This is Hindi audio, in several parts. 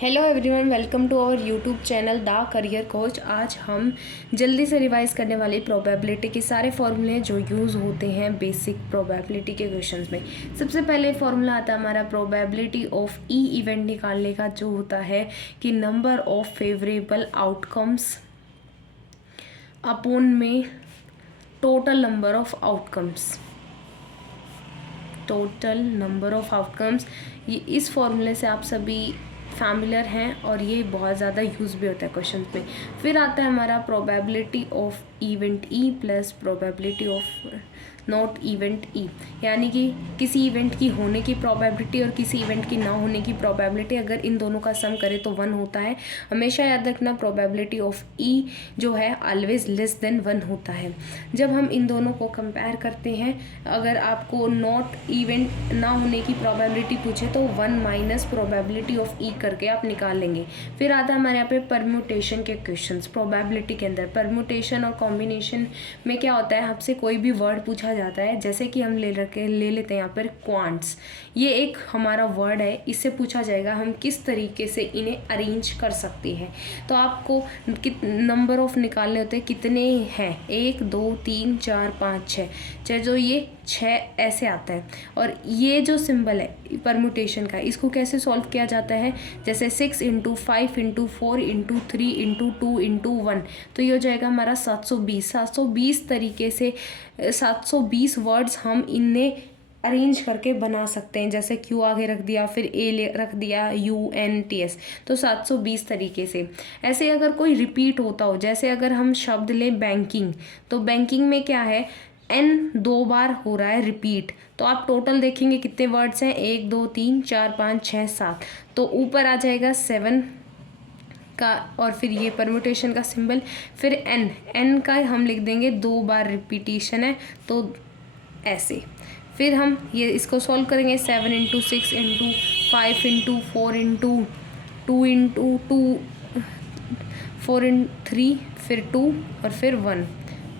Hello everyone, welcome to our YouTube channel the career coach. आज हम जल्दी से रिवाइज करने वाली प्रोबेबिलिटी के सारे फॉर्मूले जो यूज़ होते हैं बेसिक प्रोबेबिलिटी के क्वेश्चंस में। सबसे पहले फॉर्मूला आता है हमारा प्रोबेबिलिटी ऑफ ई इवेंट निकालने का, जो होता है कि number of favourable outcomes upon में total number of outcomes. Total number of outcomes, ये इस फॉर्मूले से आप सभी फैमिलियर हैं और ये बहुत ज़्यादा यूज़ भी होता है क्वेश्चन में। फिर आता है हमारा probability of event E plus probability of not event E, यानी कि किसी इवेंट की होने की प्रोबेबिलिटी और किसी इवेंट की ना होने की प्रोबेबिलिटी, अगर इन दोनों का सम करें तो 1 होता है। हमेशा याद रखना प्रोबेबिलिटी ऑफ ई जो है ऑलवेज लेस देन 1 होता है। जब हम इन दोनों को कंपेयर करते हैं, अगर आपको नॉट इवेंट ना होने की प्रोबेबिलिटी पूछे तो 1 माइनस प्रोबेबिलिटी ऑफ ई करके आप निकाल लेंगे। फिर आता है हमारे यहाँ पे परम्यूटेशन के क्वेश्चंस। प्रोबेबिलिटी के अंदर परम्यूटेशन और कॉम्बिनेशन में क्या होता है, आपसे कोई भी वर्ड पूछा जाता है, जैसे कि हम ले लेते हैं यहाँ पर क्वांट्स। ये एक हमारा वर्ड है, इससे पूछा जाएगा हम किस तरीके से इन्हें अरेंज कर सकते हैं। तो आपको नंबर ऑफ निकालने होते हैं, कितने हैं, 1 2 3 4 5 6, चाहे जो ये 6 ऐसे आता है। और ये जो सिंबल है परम्यूटेशन का, इसको कैसे सॉल्व किया जाता है, जैसे 6 × 5 × 4 × 3 × 2 × 1, तो ये हो जाएगा हमारा 720 तरीके से 720 वर्ड्स हम इन्हें अरेंज करके बना सकते हैं। जैसे क्यू आगे रख दिया, फिर ए रख दिया, यू एन टी एस, तो 720 तरीके से। ऐसे अगर कोई रिपीट होता हो, जैसे अगर हम शब्द लें बैंकिंग, तो बैंकिंग में क्या है, एन 2 बार हो रहा है रिपीट, तो आप टोटल देखेंगे कितने वर्ड्स हैं, 1 2 3 4 5 6 7, तो ऊपर आ जाएगा 7 का, और फिर ये परम्यूटेशन का सिंबल। फिर एन का हम लिख देंगे 2 बार रिपीटिशन है, तो ऐसे। फिर हम ये इसको सॉल्व करेंगे, 7 × 6 × 5 × 4 × 2 × 2 4 × 3, फिर 2 और फिर 1,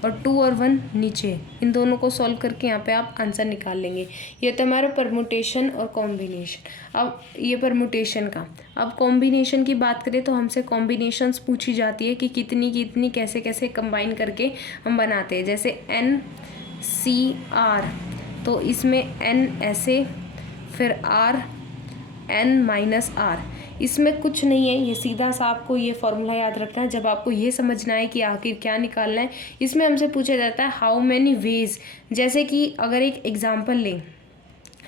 और 2 और 1 नीचे। इन दोनों को सॉल्व करके यहाँ पे आप आंसर निकाल लेंगे। ये तो हमारा परम्यूटेशन और कॉम्बिनेशन। अब ये परम्यूटेशन का, अब कॉम्बिनेशन की बात करें तो हमसे कॉम्बिनेशंस पूछी जाती है कि कितनी कैसे कैसे कंबाइन करके हम बनाते हैं। जैसे एन सी आर, तो इसमें एन ऐसे, फिर आर एन माइनस आर, इसमें कुछ नहीं है, ये सीधा सा आपको ये फॉर्मूला याद रखना है जब आपको ये समझना है कि आखिर क्या निकालना है। इसमें हमसे पूछा जाता है हाउ मैनी वेज, जैसे कि अगर एक एग्जांपल लें,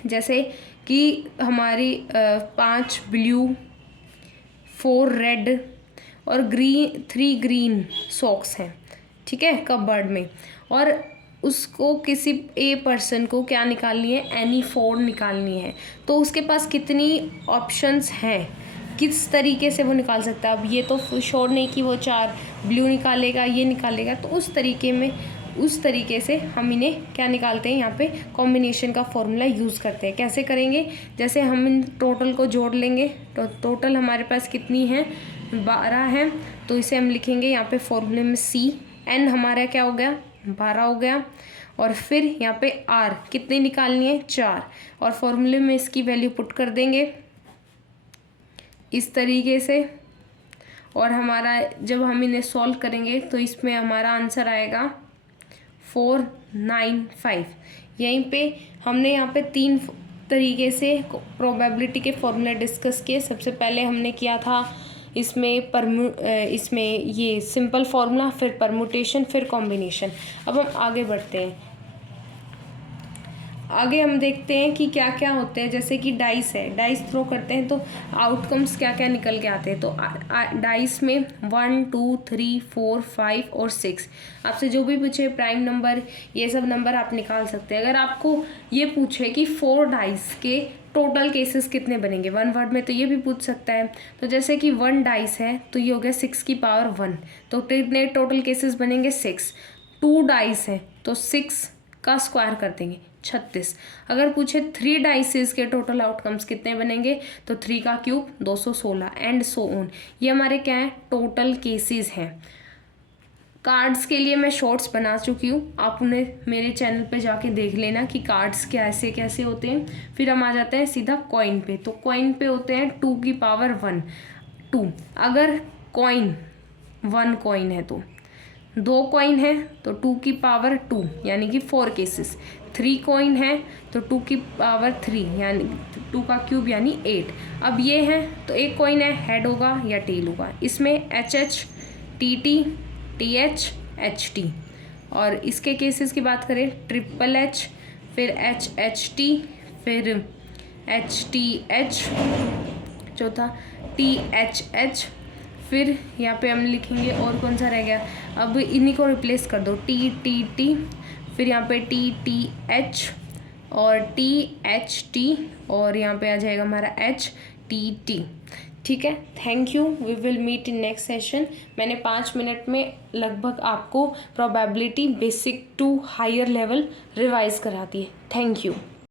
जैसे कि हमारी 5 ब्लू 4 रेड और 3 ग्रीन सॉक्स हैं, ठीक है, कपबोर्ड में, और उसको किसी ए पर्सन को क्या निकालनी है, एनी 4 निकालनी है, तो उसके पास कितनी ऑप्शंस हैं, किस तरीके से वो निकाल सकता है। अब ये तो श्योर नहीं कि वो 4 ब्लू निकालेगा, ये निकालेगा, तो उस तरीके से हम इन्हें क्या निकालते हैं, यहाँ पे कॉम्बिनेशन का फॉर्मूला यूज़ करते हैं। कैसे करेंगे, जैसे हम इन टोटल को जोड़ लेंगे, तो टोटल हमारे पास कितनी है, 12 है, तो इसे हम लिखेंगे यहाँ पे फॉर्मूले में सी, एन हमारा क्या हो गया, 12 हो गया, और फिर यहाँ पे आर कितनी निकालनी है, 4, और फॉर्मूले में इसकी वैल्यू पुट कर देंगे इस तरीके से। और हमारा जब हम इन्हें सॉल्व करेंगे तो इसमें हमारा आंसर आएगा 495। यहीं पे हमने यहाँ पे 3 तरीके से प्रोबेबिलिटी के फॉर्मूले डिस्कस किए। सबसे पहले हमने किया था इसमें ये सिंपल फार्मूला, फिर परम्यूटेशन, फिर कॉम्बिनेशन। अब हम आगे बढ़ते हैं, आगे हम देखते हैं कि क्या क्या होते हैं। जैसे कि डाइस है, डाइस थ्रो करते हैं तो आउटकम्स क्या क्या निकल के आते हैं। तो डाइस में 1 2 3 4 5 और 6, आपसे जो भी पूछे प्राइम नंबर, ये सब नंबर आप निकाल सकते हैं। अगर आपको ये पूछे कि 4 डाइस के टोटल केसेस कितने बनेंगे 1 वर्ड में, तो ये भी पूछ सकता है। तो जैसे कि 1 डाइस है तो ये हो गया 6 की पावर 1, तो कितने टोटल केसेस बनेंगे 6। 2 डाइस है तो 6 का स्क्वायर कर देंगे 36। अगर पूछे 3 डाइसेस के टोटल आउटकम्स कितने बनेंगे, तो 3 का क्यूब 216, एंड सो ऑन। ये हमारे क्या है, टोटल केसेस हैं। कार्ड्स के लिए मैं शॉर्ट्स बना चुकी हूँ, आप उन्हें मेरे चैनल पे जाके देख लेना कि कार्ड्स कैसे कैसे होते हैं। फिर हम आ जाते हैं सीधा कॉइन पे। तो कॉइन पे होते हैं 2 की पावर 1। 2। अगर कॉइन 1 कॉइन है तो 2 कॉइन है तो 2 की पावर 2 यानी कि 4 केसेस। 3 कॉइन है तो 2 की पावर 3 यानी 2 का क्यूब यानी 8। अब ये है तो एक कॉइन है, हेड होगा या टेल होगा। इसमें H H, T T, T H, H T. और इसके केसेस की बात करें, ट्रिपल एच, फिर एच एच टी, फिर एच टी एच, चौथा टी एच एच, फिर यहाँ पे हम लिखेंगे और कौन सा रह गया, अब इन्हीं को रिप्लेस कर दो, टी टी टी, फिर यहाँ पे टी टी एच और टी एच टी, और यहाँ पे आ जाएगा हमारा एच टी टी। ठीक है, thank you, we will meet in next session. मैंने 5 मिनट में लगभग आपको probability basic to higher level revise करा दी है। Thank you.